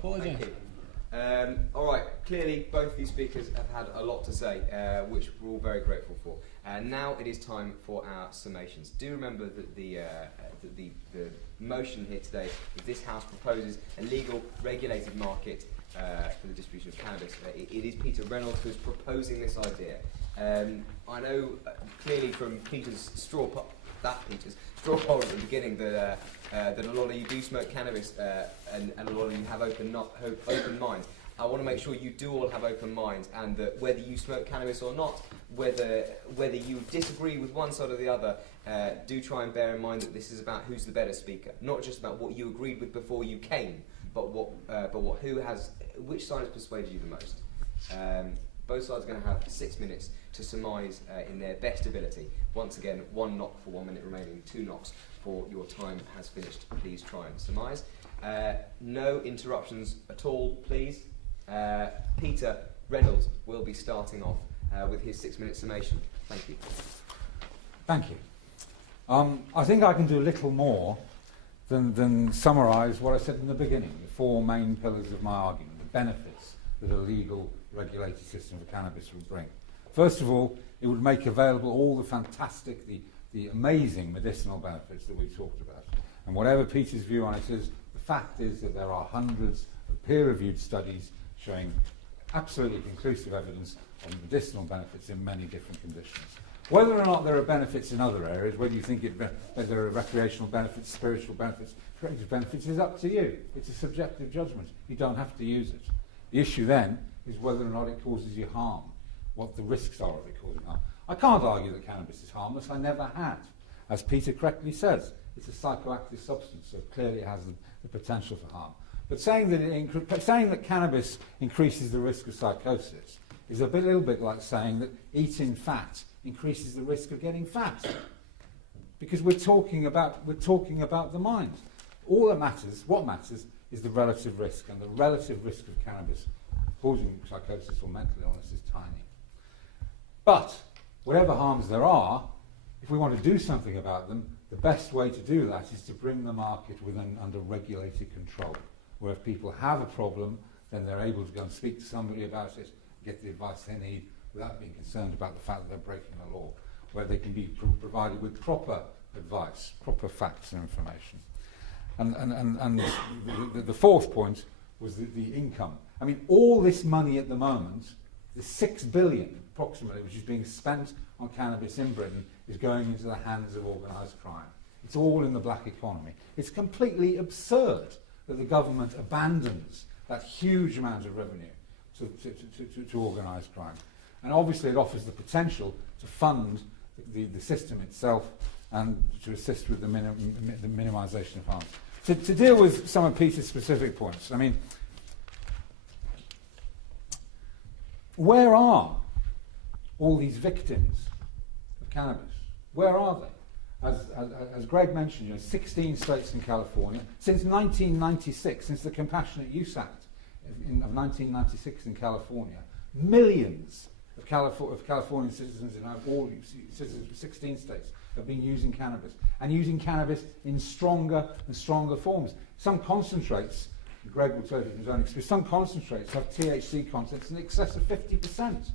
apologise. Thank you. All right, clearly both these speakers have had a lot to say, which we're all very grateful for. Now it is time for our summations. Do remember that the motion here today is this House proposes a legal, regulated market for the distribution of cannabis. It is Peter Reynolds who's proposing this idea. I know clearly from Peter's straw poll at the beginning that a lot of you do smoke cannabis and a lot of you have open minds. I want to make sure you do all have open minds, and that whether you smoke cannabis or not, whether you disagree with one side or the other, do try and bear in mind that this is about who's the better speaker, not just about what you agreed with before you came, but which side has persuaded you the most. Both sides are going to have 6 minutes to surmise in their best ability. Once again, 1 knock for 1 minute remaining, 2 knocks for your time has finished. Please try and surmise. No interruptions at all, please. Peter Reynolds will be starting off with his 6-minute summation. Thank you. Thank you. I think I can do a little more than summarise what I said in the beginning, the 4 main pillars of my argument, the benefits that a legal, regulated system for cannabis would bring. First of all, it would make available all the fantastic, the amazing medicinal benefits that we've talked about. And whatever Peter's view on it is, the fact is that there are hundreds of peer-reviewed studies showing absolutely conclusive evidence on medicinal benefits in many different conditions. Whether or not there are benefits in other areas, whether you think there are recreational benefits, spiritual benefits, creative benefits, is up to you. It's a subjective judgment. You don't have to use it. The issue then is whether or not it causes you harm, what the risks are of it causing harm. I can't argue that cannabis is harmless. I never had. As Peter correctly says, it's a psychoactive substance, so clearly it has the potential for harm. But saying that cannabis increases the risk of psychosis is a little bit like saying that eating fat increases the risk of getting fat, because we're talking about the mind. What matters is the relative risk, and the relative risk of cannabis causing psychosis or mental illness is tiny. But whatever harms there are, if we want to do something about them, the best way to do that is to bring the market under regulated control, where if people have a problem, then they're able to go and speak to somebody about it, get the advice they need without being concerned about the fact that they're breaking the law, where they can be provided with proper advice, proper facts and information. And the fourth point was the income. I mean, all this money at the moment, the 6 billion approximately, which is being spent on cannabis in Britain, is going into the hands of organised crime. It's all in the black economy. It's completely absurd that the government abandons that huge amount of revenue to organised crime. And obviously it offers the potential to fund the system itself and to assist with the minimisation of harm. To deal with some of Peter's specific points, I mean, where are all these victims of cannabis? Where are they? As Greg mentioned, 16 states in California. Since 1996, since the Compassionate Use Act of 1996 in California, millions of Californian citizens in all citizens of 16 states have been using cannabis, and using cannabis in stronger and stronger forms. Some concentrates, Greg will tell you from his own experience, some concentrates have THC contents in excess of 50%.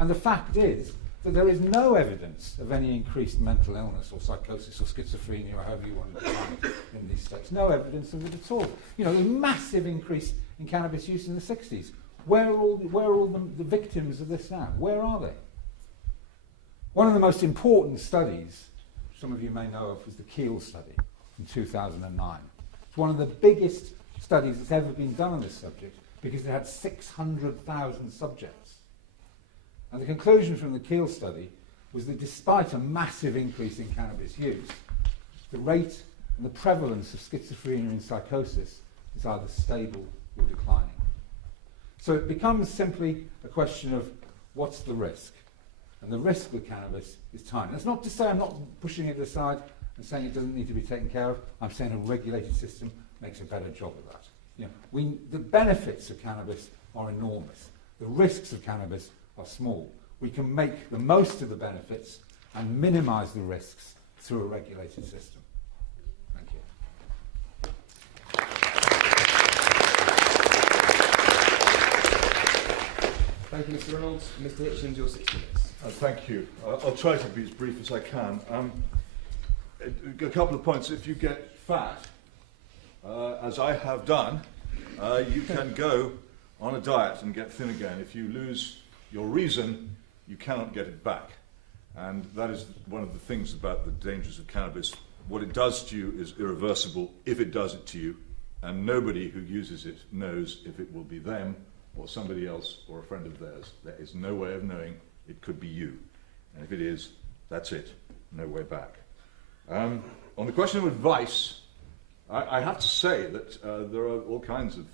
And the fact is that there is no evidence of any increased mental illness or psychosis or schizophrenia, or however you want to define it, in these states. No evidence of it at all. You know, a massive increase in cannabis use in the 60s. Where are all the victims of this now? Where are they? One of the most important studies, some of you may know of, was the Keel study in 2009. It's one of the biggest studies that's ever been done on this subject, because it had 600,000 subjects. And the conclusion from the Keel study was that despite a massive increase in cannabis use, the rate and the prevalence of schizophrenia and psychosis is either stable or declining. So it becomes simply a question of what's the risk? And the risk with cannabis is tiny. That's not to say I'm not pushing it aside and saying it doesn't need to be taken care of. I'm saying a regulated system makes a better job of that. You know, the benefits of cannabis are enormous. The risks of cannabis are small. We can make the most of the benefits and minimise the risks through a regulated system. Thank you. Mr. Reynolds, Mr. Hitchens, your 60 minutes. Thank you. I'll try to be as brief as I can. A couple of points. If you get fat, as I have done, you can go on a diet and get thin again. If you lose your reason, you cannot get it back. And that is one of the things about the dangers of cannabis. What it does to you is irreversible if it does it to you, and nobody who uses it knows if it will be them or somebody else or a friend of theirs. There is no way of knowing. It could be you. And if it is, that's it. No way back. On the question of advice, I have to say that there are all kinds of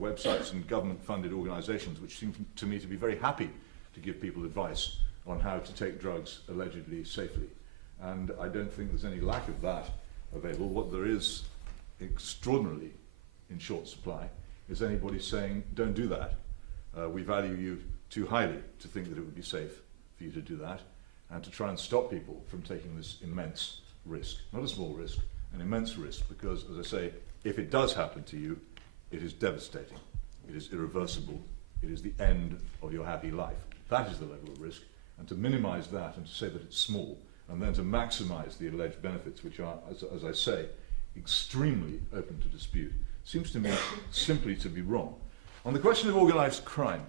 websites and government-funded organizations which seem to me to be very happy to give people advice on how to take drugs allegedly safely. And I don't think there's any lack of that available. What there is extraordinarily in short supply is anybody saying, don't do that. We value you too highly to think that it would be safe for you to do that, and to try and stop people from taking this immense risk. Not a small risk, an immense risk, because, as I say, if it does happen to you, it is devastating. It is irreversible. It is the end of your happy life. That is the level of risk. And to minimize that and to say that it's small, and then to maximize the alleged benefits, which are, as I say, extremely open to dispute, seems to me simply to be wrong. On the question of organised crime,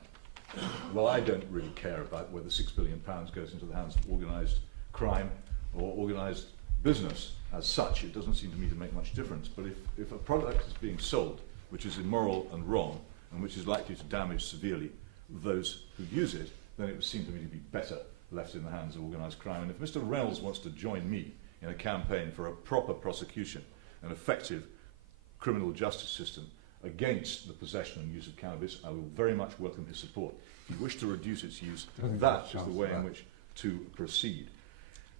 well, I don't really care about whether £6 billion goes into the hands of organised crime or organised business as such. It doesn't seem to me to make much difference. But if a product is being sold which is immoral and wrong, and which is likely to damage severely those who use it, then it would seem to me to be better left in the hands of organised crime. And if Mr. Reynolds wants to join me in a campaign for a proper prosecution, an effective criminal justice system against the possession and use of cannabis, I will very much welcome his support. If you wish to reduce its use, that is the way in which to proceed.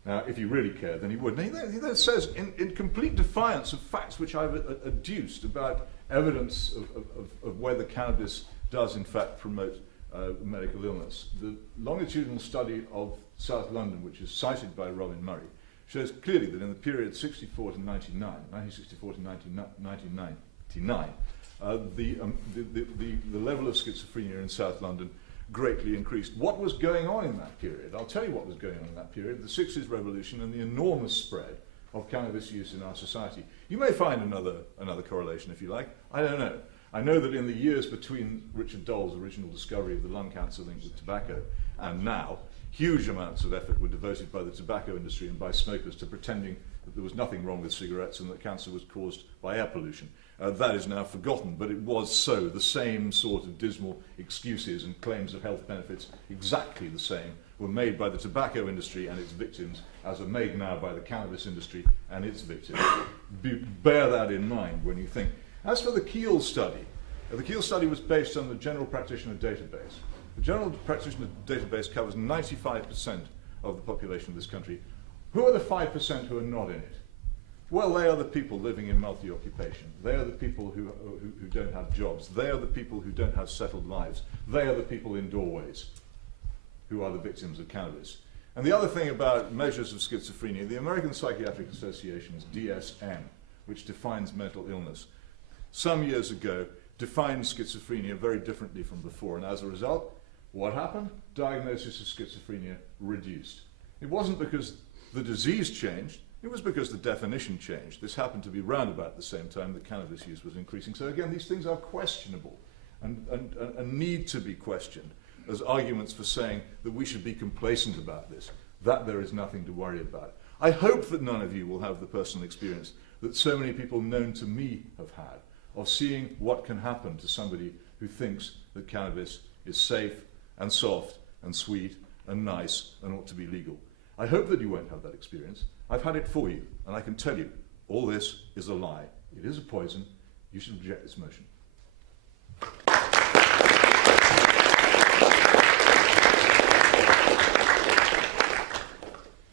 Now, if he really cared, then he would. And he then says, in complete defiance of facts which I've adduced about evidence of whether cannabis does in fact promote medical illness, the longitudinal study of South London, which is cited by Robin Murray, shows clearly that in the period 1964 to 1999, the level of schizophrenia in South London greatly increased. What was going on in that period? I'll tell you what was going on in that period: the 60s revolution and the enormous spread of cannabis use in our society. You may find another correlation if you like. I don't know. I know that in the years between Richard Dole's original discovery of the lung cancer linked with tobacco and now, huge amounts of effort were devoted by the tobacco industry and by smokers to pretending that there was nothing wrong with cigarettes and that cancer was caused by air pollution. That is now forgotten, but it was so. The same sort of dismal excuses and claims of health benefits, exactly the same, were made by the tobacco industry and its victims, as are made now by the cannabis industry and its victims. Bear that in mind when you think. As for the Keele study was based on the General Practitioner Database. The General Practitioner Database covers 95% of the population of this country. Who are the 5% who are not in it? Well, they are the people living in multi-occupation. They are the people who don't have jobs. They are the people who don't have settled lives. They are the people in doorways who are the victims of cannabis. And the other thing about measures of schizophrenia, the American Psychiatric Association's DSM, which defines mental illness, some years ago defined schizophrenia very differently from before. And as a result, what happened? Diagnosis of schizophrenia reduced. It wasn't because the disease changed. It was because the definition changed. This happened to be round about the same time that cannabis use was increasing. So again, these things are questionable and need to be questioned as arguments for saying that we should be complacent about this, that there is nothing to worry about. I hope that none of you will have the personal experience that so many people known to me have had of seeing what can happen to somebody who thinks that cannabis is safe and soft and sweet and nice and ought to be legal. I hope that you won't have that experience. I've had it for you, and I can tell you, all this is a lie. It is a poison. You should reject this motion.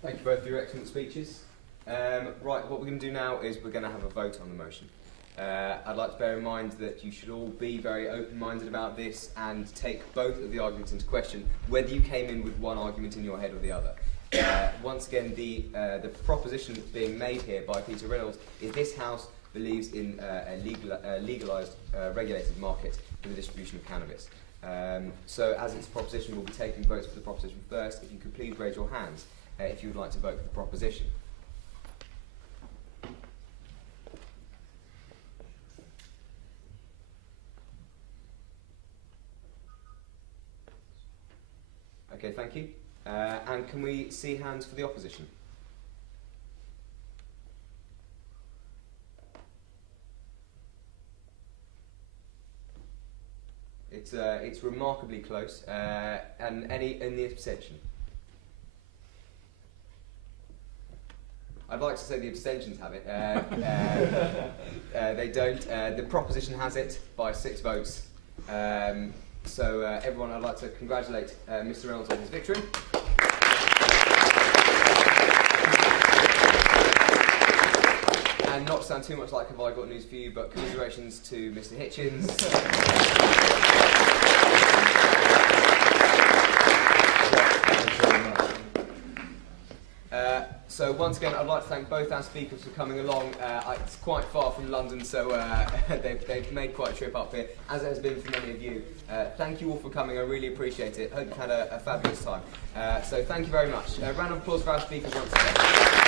Thank you both for your excellent speeches. Right, what we're going to do now is we're going to have a vote on the motion. I'd like to bear in mind that you should all be very open-minded about this and take both of the arguments into question, whether you came in with one argument in your head or the other. Once again, the proposition that's being made here by Peter Reynolds is this House believes in a legalised, regulated market for the distribution of cannabis. So as it's a proposition, we'll be taking votes for the proposition first. If you could please raise your hands if you would like to vote for the proposition. Okay, thank you. And can we see hands for the opposition? It's remarkably close. And any in the abstention? I'd like to say the abstentions have it. They don't. The proposition has it by 6 votes. So everyone, I'd like to congratulate Mr. Reynolds on his victory. And not to sound too much like have I got news for you, but commiserations to Mr. Hitchens. So once again, I'd like to thank both our speakers for coming along. It's quite far from London, so they've made quite a trip up here, as it has been for many of you. Thank you all for coming. I really appreciate it. Hope you've had a fabulous time. So thank you very much. Round of applause for our speakers once again.